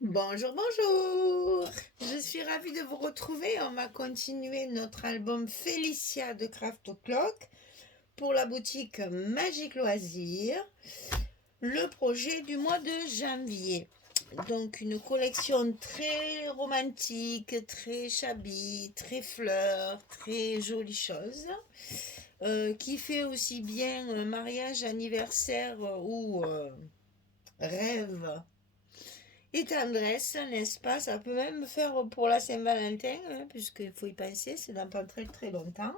Bonjour, bonjour! Je suis ravie de vous retrouver. On va continuer notre album Félicia de Craft O'Clock pour la boutique Magique Loisirs, le projet du mois de janvier. Donc une collection très romantique, très shabby, très fleurs, très jolies choses, qui fait aussi bien mariage, anniversaire ou rêve et tendresse, n'est-ce pas? Ça peut même faire pour la Saint-Valentin, hein, puisqu'il faut y penser, c'est dans pas très très longtemps.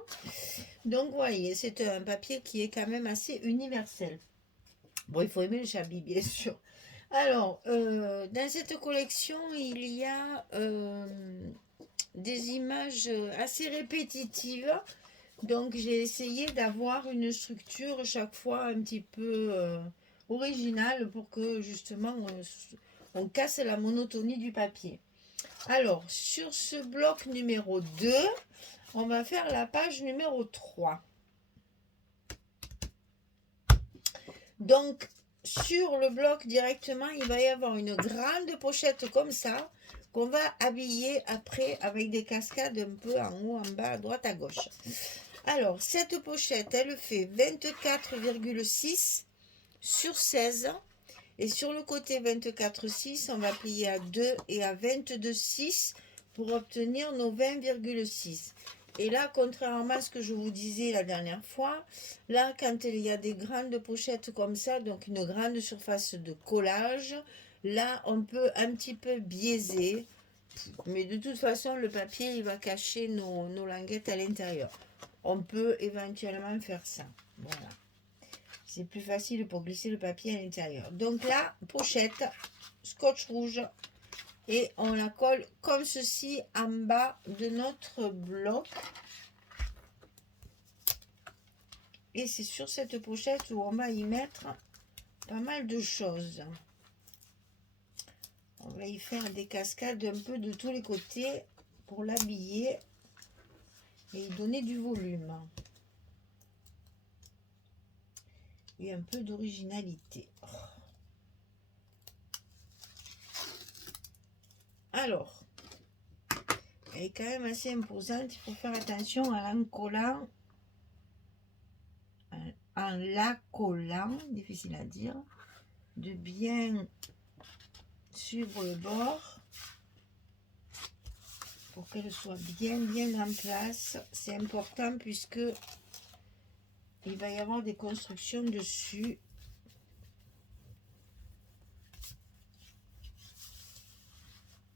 Donc, vous voyez, c'est un papier qui est quand même assez universel. Bon, il faut aimer le chablis, bien sûr. Alors, dans cette collection, il y a des images assez répétitives. Donc, j'ai essayé d'avoir une structure chaque fois un petit peu originale pour que justement on casse la monotonie du papier. Alors, sur ce bloc numéro 2, on va faire la page numéro 3. Donc, sur le bloc directement, il va y avoir une grande pochette comme ça, qu'on va habiller après avec des cascades un peu en haut, en bas, à droite, à gauche. Alors, cette pochette, elle fait 24,6 sur 16. Et sur le côté 24,6, on va plier à 2 et à 22,6 pour obtenir nos 20,6. Et là, contrairement à ce que je vous disais la dernière fois, là, quand il y a des grandes pochettes comme ça, donc une grande surface de collage, là, on peut un petit peu biaiser. Mais de toute façon, le papier, il va cacher nos languettes à l'intérieur. On peut éventuellement faire ça. Voilà. C'est plus facile pour glisser le papier à l'intérieur. Donc là, pochette, scotch rouge. Et on la colle comme ceci en bas de notre bloc. Et c'est sur cette pochette où on va y mettre pas mal de choses. On va y faire des cascades un peu de tous les côtés pour l'habiller et y donner du volume. Et un peu d'originalité. Alors, elle est quand même assez imposante. Il faut faire attention à l'encollant. En la collant, difficile à dire, de bien suivre le bord pour qu'elle soit bien en place. C'est important puisque il va y avoir des constructions dessus.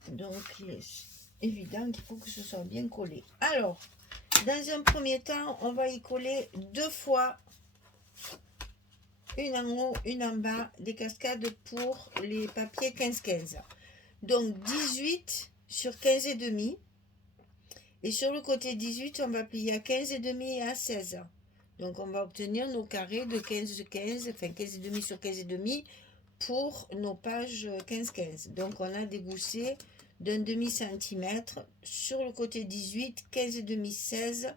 Donc il est évident qu'il faut que ce soit bien collé. Alors, dans un premier temps, on va y coller 2 fois, une en haut, une en bas, des cascades pour les papiers 15-15. Donc 18 sur 15 et demi. Et sur le côté 18, on va plier à 15 et demi et à 16. Donc on va obtenir nos carrés de 15-15, enfin 15 et demi sur 15 et demi pour nos pages 15-15. Donc on a des goussets d'un demi-centimètre sur le côté 18, 15 et demi, 16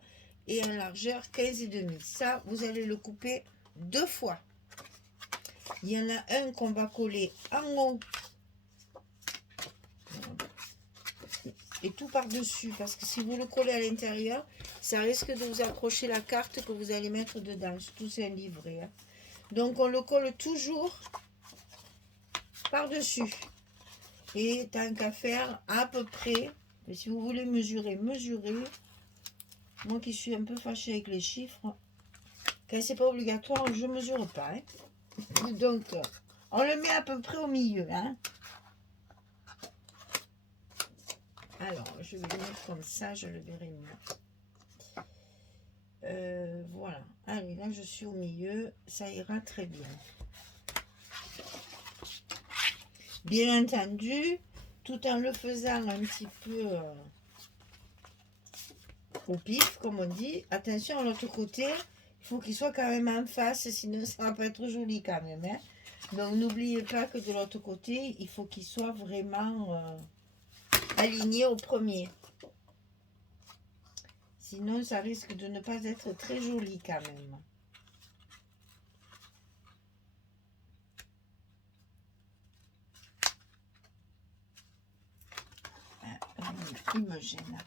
et en largeur 15 et demi. Ça, vous allez le couper 2 fois. Il y en a un qu'on va coller en haut et tout par-dessus, parce que si vous le collez à l'intérieur, ça risque de vous accrocher la carte que vous allez mettre dedans, surtout c'est un livret. Hein. Donc on le colle toujours par-dessus. Et tant qu'à faire, à peu près, mais si vous voulez mesurer, mesurez. Moi qui suis un peu fâchée avec les chiffres, quand c'est pas obligatoire, je mesure pas. Hein. Donc on le met à peu près au milieu. Hein. Alors, je vais le mettre comme ça, je le verrai mieux. Voilà. Allez, là, je suis au milieu. Ça ira très bien. Bien entendu, tout en le faisant un petit peu au pif, comme on dit. Attention, à l'autre côté, il faut qu'il soit quand même en face, sinon ça va pas être joli quand même. Hein. Donc, n'oubliez pas que de l'autre côté, il faut qu'il soit vraiment aligné au premier. Sinon, ça risque de ne pas être très joli quand même. il me gêne.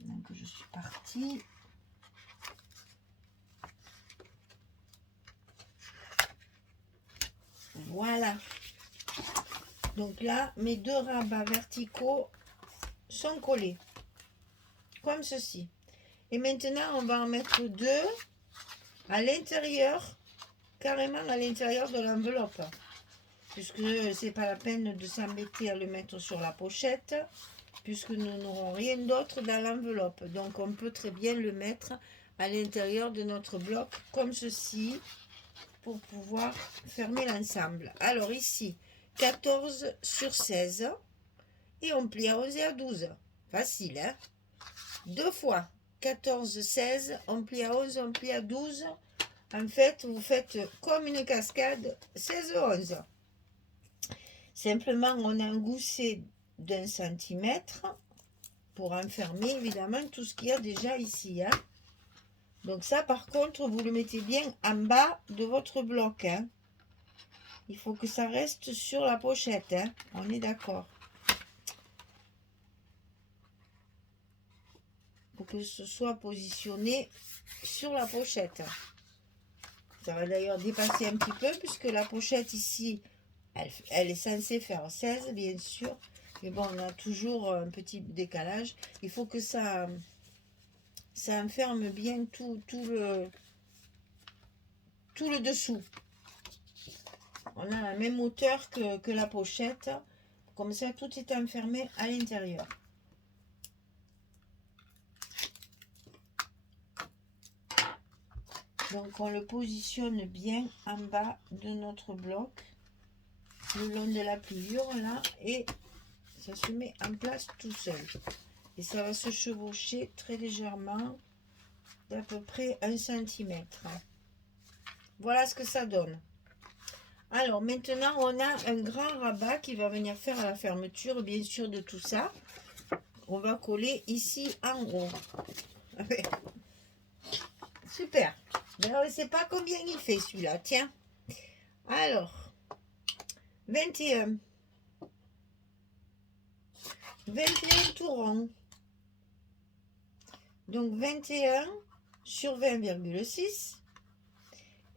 Donc je suis partie. Voilà. Donc là, mes deux rabats verticaux sont collés. Comme ceci. Et maintenant, on va en mettre deux à l'intérieur, carrément à l'intérieur de l'enveloppe. Puisque c'est pas la peine de s'embêter à le mettre sur la pochette, puisque nous n'aurons rien d'autre dans l'enveloppe. Donc on peut très bien le mettre à l'intérieur de notre bloc, comme ceci, pour pouvoir fermer l'ensemble. Alors ici, 14 sur 16, et on plie à 11 et à 12. Facile, hein? Deux fois 14, 16, on plie à 11, on plie à 12. En fait, vous faites comme une cascade, 16, 11. Simplement, on a un gousset d'1 centimètre pour enfermer évidemment tout ce qu'il y a déjà ici. Hein. Donc ça, par contre, vous le mettez bien en bas de votre bloc. Hein. Il faut que ça reste sur la pochette. Hein. On est d'accord. Pour que ce soit positionné sur la pochette. Ça va d'ailleurs dépasser un petit peu puisque la pochette ici, elle est censée faire 16 bien sûr. Mais bon, on a toujours un petit décalage. Il faut que ça enferme bien tout le dessous. On a la même hauteur que la pochette. Comme ça, tout est enfermé à l'intérieur. Donc on le positionne bien en bas de notre bloc, le long de la pliure là, et ça se met en place tout seul. Et ça va se chevaucher très légèrement d'à peu près 1 centimètre. Voilà ce que ça donne. Alors maintenant on a un grand rabat qui va venir faire la fermeture bien sûr de tout ça. On va coller ici en haut. Super. Ben, on ne sait pas combien il fait celui-là. Tiens. Alors, 21. 21 tout rond. Donc 21 sur 20,6.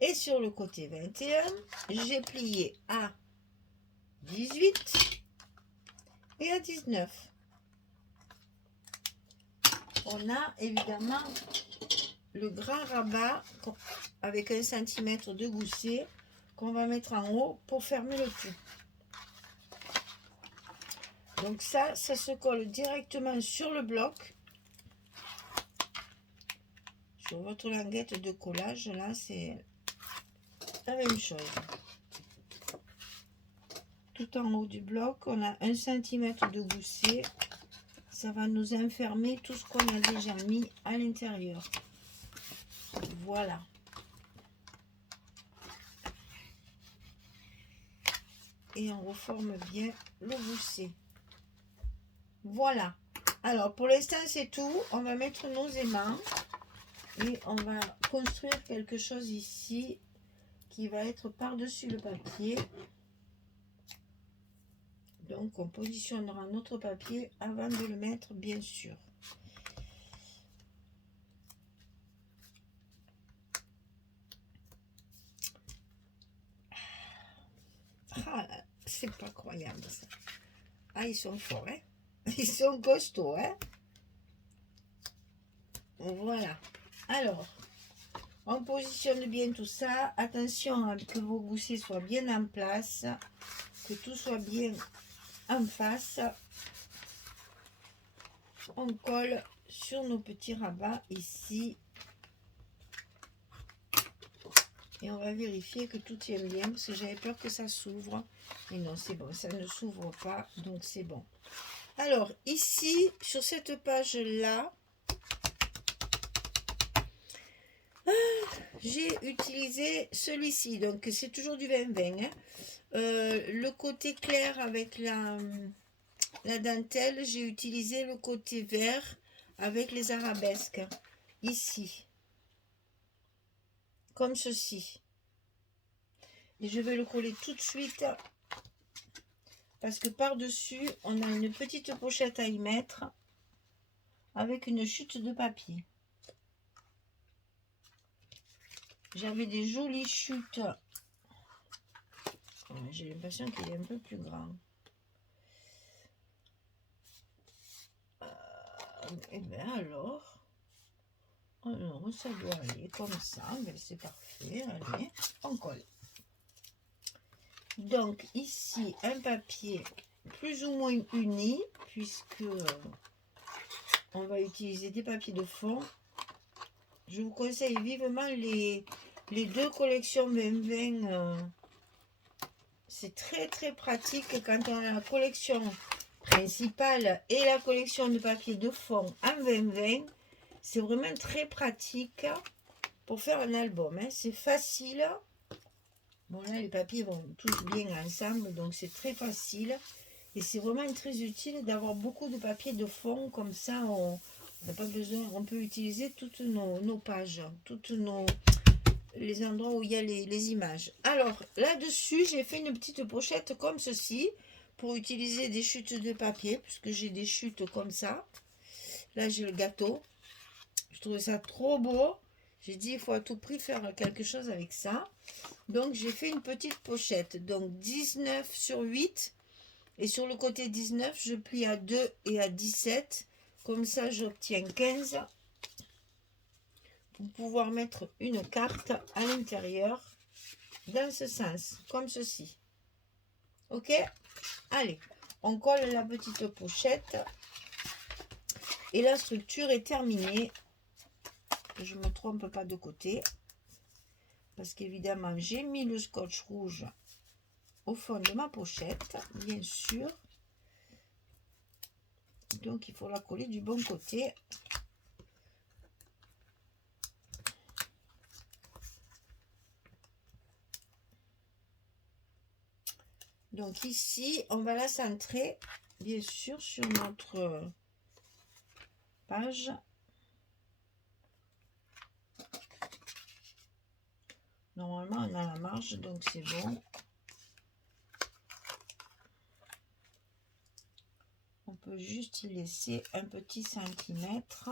Et sur le côté 21, j'ai plié à 18 et à 19. On a évidemment le grand rabat avec 1 centimètre de gousset qu'on va mettre en haut pour fermer le tout. Donc ça se colle directement sur le bloc. Sur votre languette de collage, là, c'est la même chose. Tout en haut du bloc, on a 1 centimètre de gousset. Ça va nous enfermer tout ce qu'on a déjà mis à l'intérieur. Voilà. Et on reforme bien le gousset. Voilà. Alors, pour l'instant, c'est tout. On va mettre nos aimants. Et on va construire quelque chose ici qui va être par-dessus le papier. Donc, on positionnera notre papier avant de le mettre, bien sûr. Ah, c'est pas croyable ça. Ah, ils sont forts, hein? Ils sont costauds, hein? Voilà. Alors, on positionne bien tout ça. Attention à que vos goussets soient bien en place, que tout soit bien en face. On colle sur nos petits rabats ici. Et on va vérifier que tout tient bien, parce que j'avais peur que ça s'ouvre. Et non, c'est bon, ça ne s'ouvre pas, donc c'est bon. Alors, ici, sur cette page-là, j'ai utilisé celui-ci. Donc, c'est toujours du 20-20. Hein. Le côté clair avec la dentelle, j'ai utilisé le côté vert avec les arabesques. Ici. Comme ceci. Et je vais le coller tout de suite parce que par-dessus, on a une petite pochette à y mettre avec une chute de papier. J'avais des jolies chutes. J'ai l'impression qu'il est un peu plus grand. Et bien alors, ça doit aller comme ça. Ben c'est parfait. Allez, on colle. Donc ici, un papier plus ou moins uni, puisque on va utiliser des papiers de fond. Je vous conseille vivement les deux collections 2020. C'est très très pratique quand on a la collection principale et la collection de papier de fond en 2020. C'est vraiment très pratique pour faire un album. Hein. C'est facile. Bon là les papiers vont tous bien ensemble, donc c'est très facile. Et c'est vraiment très utile d'avoir beaucoup de papier de fond, comme ça on n'a pas besoin, on peut utiliser toutes nos pages, les endroits où il y a les images. Alors là-dessus, j'ai fait une petite pochette comme ceci, pour utiliser des chutes de papier, puisque j'ai des chutes comme ça. Là j'ai le gâteau, je trouvais ça trop beau. J'ai dit il faut à tout prix faire quelque chose avec ça. Donc j'ai fait une petite pochette, donc 19 sur 8. Et sur le côté 19, je plie à 2 et à 17. Comme ça, j'obtiens 15 pour pouvoir mettre une carte à l'intérieur dans ce sens, comme ceci. Ok? Allez, on colle la petite pochette et la structure est terminée. Je ne me trompe pas de côté parce qu'évidemment, j'ai mis le scotch rouge au fond de ma pochette, bien sûr. Donc, il faut la coller du bon côté. Donc, ici, on va la centrer, bien sûr, sur notre page. Normalement, on a la marge, donc c'est bon. On peut juste y laisser un petit centimètre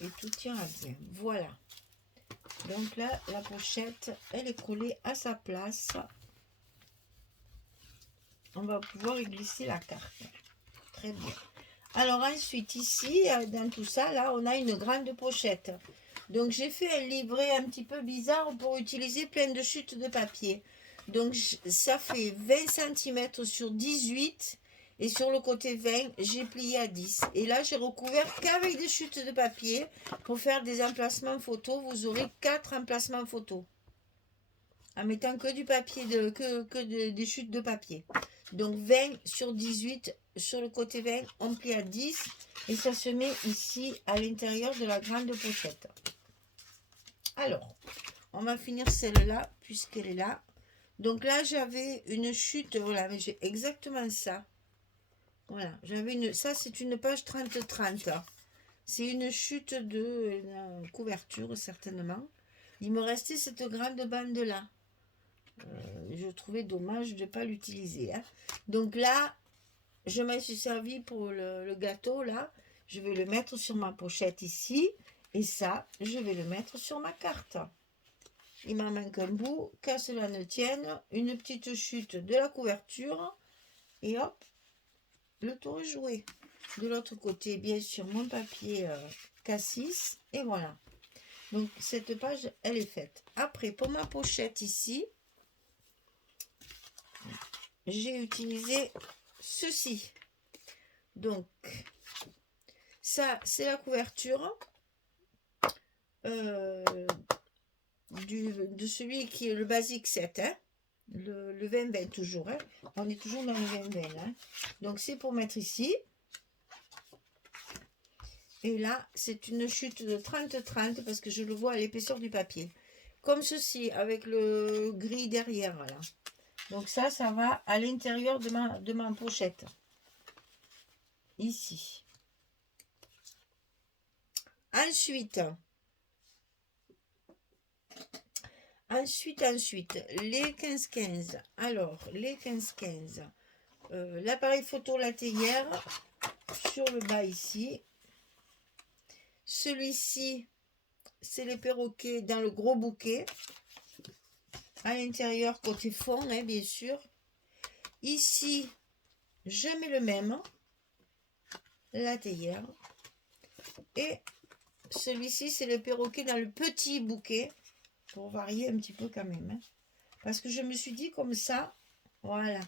et tout ira bien. Voilà. Donc là, la pochette, elle est collée à sa place. On va pouvoir y glisser la carte. Très bien. Alors ensuite, ici, dans tout ça, là, on a une grande pochette. Donc j'ai fait un livret un petit peu bizarre pour utiliser plein de chutes de papier. Donc ça fait 20 cm sur 18. Et sur le côté 20, j'ai plié à 10. Et là, j'ai recouvert qu'avec des chutes de papier. Pour faire des emplacements photos, vous aurez 4 emplacements photos. En mettant que du papier, des chutes de papier. Donc 20 sur 18, sur le côté 20, on plie à 10. Et ça se met ici, à l'intérieur de la grande pochette. Alors, on va finir celle-là, puisqu'elle est là. Donc là, j'avais une chute, voilà, mais j'ai exactement ça. Voilà, j'avais une, ça c'est une page 30-30. C'est une chute de couverture, certainement. Il me restait cette grande bande-là. Je trouvais dommage de ne pas l'utiliser. Hein. Donc là, je m'en suis servi pour le gâteau, là. Je vais le mettre sur ma pochette ici. Et ça, je vais le mettre sur ma carte. Il m'en manque un bout, qu'à cela ne tienne. Une petite chute de la couverture. Et hop, le tour est joué. De l'autre côté, bien sûr, mon papier K6. Et voilà. Donc, cette page, elle est faite. Après, pour ma pochette ici, j'ai utilisé ceci. Donc, ça, c'est la couverture de celui qui est le basique 7. Hein. Le 20-20 toujours. Hein. On est toujours dans le 20-20. Hein. Donc, c'est pour mettre ici. Et là, c'est une chute de 30-30 parce que je le vois à l'épaisseur du papier. Comme ceci, avec le gris derrière. Là. Donc ça va à l'intérieur de ma pochette. Ici. Ensuite, les 15-15. Alors, les 15-15. l'appareil photo, la théière, sur le bas ici. Celui-ci, c'est les perroquets dans le gros bouquet. À l'intérieur, côté fond, hein, bien sûr. Ici, je mets le même, la théière. Et celui-ci, c'est le perroquet dans le petit bouquet, pour varier un petit peu quand même. Hein. Parce que je me suis dit comme ça, voilà.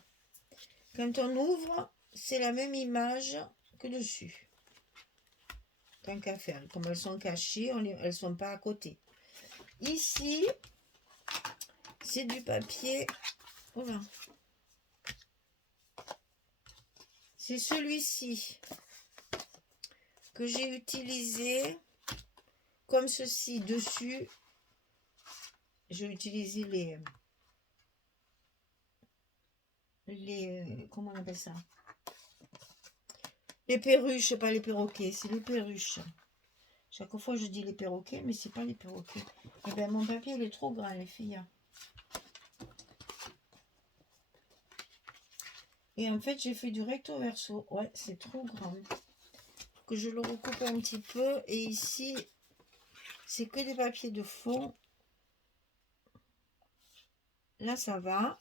Quand on ouvre, c'est la même image que dessus. Tant qu'à faire. Comme elles sont cachées, elles ne sont pas à côté. Ici, c'est du papier. Voilà. C'est celui-ci que j'ai utilisé comme ceci dessus. J'ai utilisé les comment on appelle ça, les perruches, pas les perroquets, c'est les perruches. Chaque fois je dis les perroquets, mais c'est pas les perroquets. Et bien mon papier il est trop grand les filles. Et en fait j'ai fait du recto verso. Ouais, c'est trop grand. Faut que je le recoupe un petit peu. Et ici c'est que des papiers de fond. Là ça va.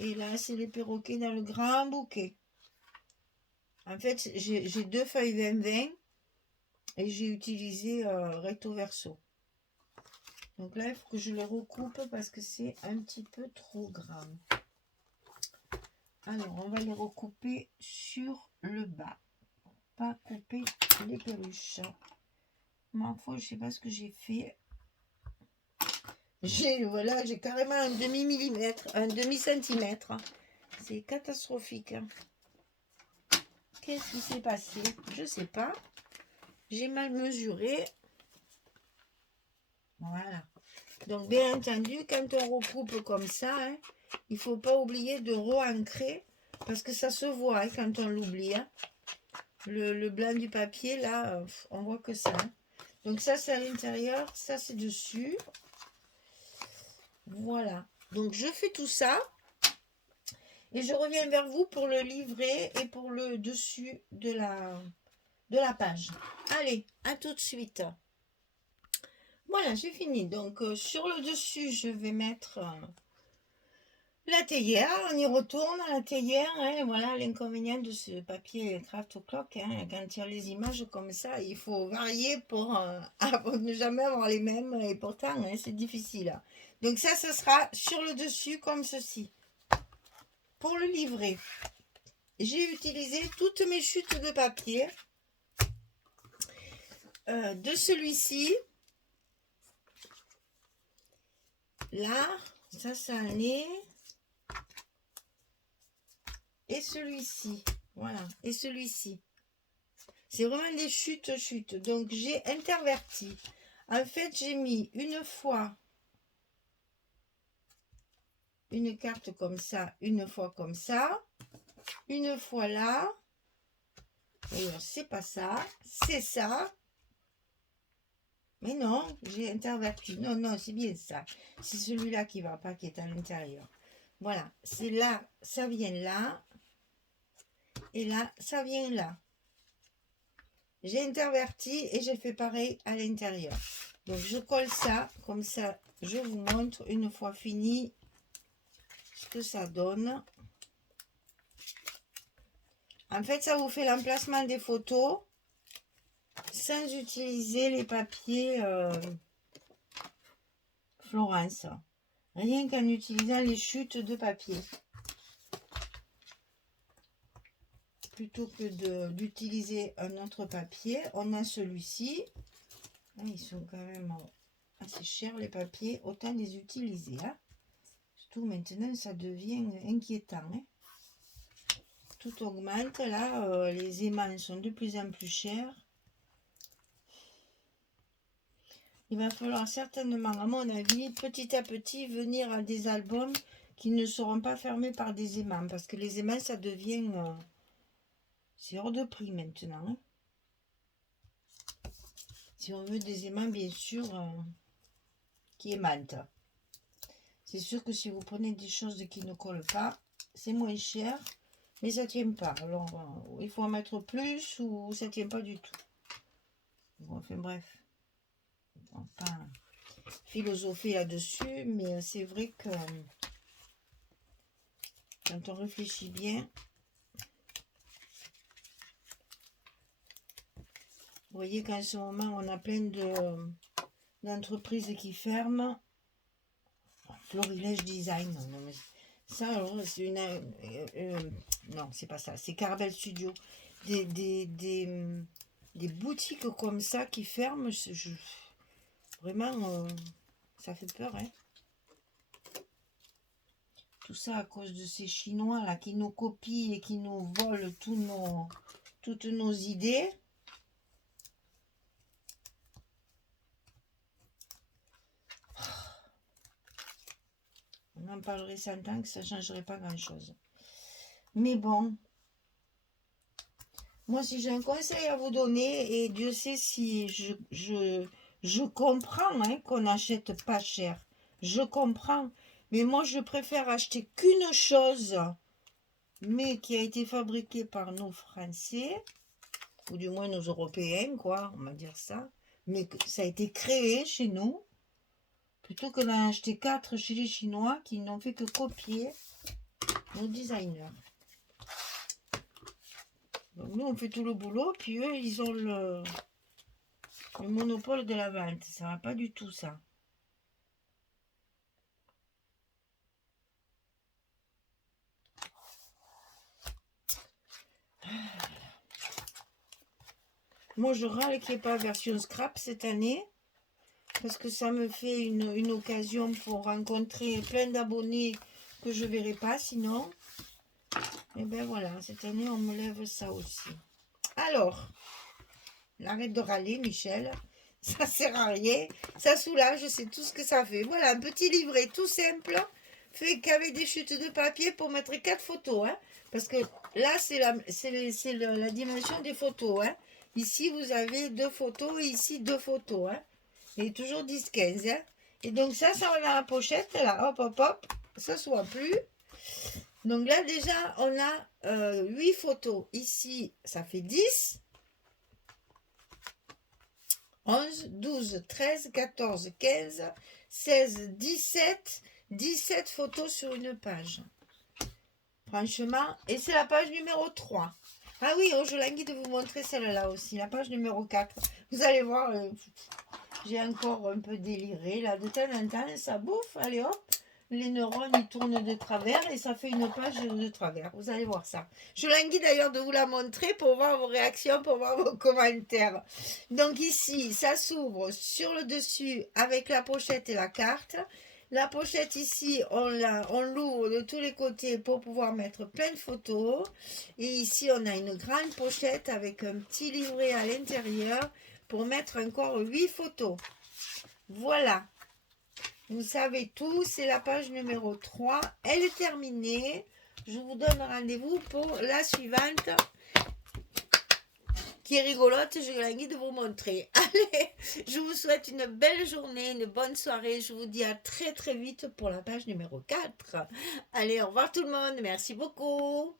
Et là c'est les perroquets dans le grand bouquet. En fait j'ai deux feuilles 20-20 et j'ai utilisé recto verso. Donc là il faut que je les recoupe parce que c'est un petit peu trop grand. Alors on va les recouper sur le bas. Pas couper les peluches. Ma foi, je sais pas ce que j'ai fait. Voilà, j'ai carrément un demi-millimètre, un demi-centimètre. C'est catastrophique. Qu'est-ce qui s'est passé? Je sais pas. J'ai mal mesuré. Voilà. Donc, bien entendu, quand on recoupe comme ça, hein, il faut pas oublier de re-ancrer parce que ça se voit hein, quand on l'oublie. Hein. Le blanc du papier, là, on voit que ça. Hein. Donc, ça, c'est à l'intérieur. Ça, c'est dessus. Voilà. Donc, je fais tout ça. Et je reviens vers vous pour le livret et pour le dessus de la page. Allez, à tout de suite. Voilà, j'ai fini. Donc, sur le dessus, je vais mettre la théière. On y retourne à la théière. Hein, voilà l'inconvénient de ce papier Craft O'Clock. Hein, quand il y a les images comme ça, il faut varier pour ne jamais avoir les mêmes. Et pourtant, hein, c'est difficile. Donc ça, ce sera sur le dessus comme ceci. Pour le livret, j'ai utilisé toutes mes chutes de papier. De celui-ci, là, ça en est. Et celui-ci, voilà, et celui-ci. C'est vraiment des chutes. Donc, j'ai interverti. En fait, j'ai mis une fois une carte comme ça, une fois comme ça, une fois là. D'ailleurs, c'est pas ça, c'est ça. Mais non, j'ai interverti. Non, non, c'est bien ça. C'est celui-là qui va pas, qui est à l'intérieur. Voilà, c'est là, ça vient là. Et là, ça vient là. J'ai interverti et j'ai fait pareil à l'intérieur. Donc, je colle ça. Comme ça, je vous montre une fois fini ce que ça donne. En fait, ça vous fait l'emplacement des photos sans utiliser les papiers Florence. Rien qu'en utilisant les chutes de papier. Plutôt que d'utiliser un autre papier, on a celui-ci. Ils sont quand même assez chers les papiers, autant les utiliser. Hein. Surtout maintenant, ça devient inquiétant. Hein. Tout augmente, là, les aimants sont de plus en plus chers. Il va falloir certainement, à mon avis, petit à petit, venir à des albums qui ne seront pas fermés par des aimants. Parce que les aimants, ça devient... c'est hors de prix maintenant. Hein. Si on veut des aimants, bien sûr, qui aimantent. C'est sûr que si vous prenez des choses qui ne collent pas, c'est moins cher, mais ça tient pas. Alors, il faut en mettre plus ou ça tient pas du tout. Bon, enfin bref, on va pas philosopher là-dessus, mais c'est vrai que quand on réfléchit bien, vous voyez qu'en ce moment, on a plein d'entreprises qui ferment. Florilège Design, non, mais ça, alors, c'est non, c'est pas ça, c'est Caravelle Studio. Des boutiques comme ça qui ferment, vraiment, ça fait peur, hein. Tout ça à cause de ces Chinois là qui nous copient et qui nous volent toutes nos idées. On en parlerait 100 ans que ça ne changerait pas grand-chose. Mais bon, moi si j'ai un conseil à vous donner, et Dieu sait si je comprends hein, qu'on n'achète pas cher. Je comprends. Mais moi je préfère acheter qu'une chose, mais qui a été fabriquée par nos Français, ou du moins nos Européens, quoi, on va dire ça. Mais que ça a été créé chez nous, plutôt que d'en acheter 4 chez les Chinois qui n'ont fait que copier nos designers. Donc nous, on fait tout le boulot, puis eux, ils ont le monopole de la vente. Ça va pas du tout, ça. Moi, je râle qu'il n'y ait pas version scrap cette année, parce que ça me fait une occasion pour rencontrer plein d'abonnés que je ne verrai pas sinon. Et ben voilà, cette année, on me lève ça aussi. Alors, arrête de râler, Michel. Ça sert à rien. Ça soulage, c'est tout ce que ça fait. Voilà, un petit livret tout simple, fait qu'avec des chutes de papier pour mettre 4 photos. Hein, parce que là, c'est la dimension des photos. Hein. Ici, vous avez 2 photos et ici 2 photos. Hein. Et toujours 10-15. Hein. Et donc ça va dans la pochette. Là, hop, hop, hop. Ça soit plus. Donc là, déjà, on a 8 photos. Ici, ça fait 10. 11, 12, 13, 14, 15, 16, 17 photos sur une page. Franchement, et c'est la page numéro 3. Ah oui, oh, je languis de vous montrer celle-là aussi, la page numéro 4. Vous allez voir, j'ai encore un peu déliré. Là, de temps en temps, ça bouffe. Allez hop, les neurones, ils tournent de travers et ça fait une page de travers. Vous allez voir ça. Je languis d'ailleurs de vous la montrer pour voir vos réactions, pour voir vos commentaires. Donc ici, ça s'ouvre sur le dessus avec la pochette et la carte. La pochette ici, on l'ouvre de tous les côtés pour pouvoir mettre plein de photos. Et ici, on a une grande pochette avec un petit livret à l'intérieur pour mettre encore 8 photos. Voilà. Vous savez tout, c'est la page numéro 3. Elle est terminée. Je vous donne rendez-vous pour la suivante qui est rigolote. J'ai l'envie de vous montrer. Allez, je vous souhaite une belle journée, une bonne soirée. Je vous dis à très très vite pour la page numéro 4. Allez, au revoir tout le monde. Merci beaucoup.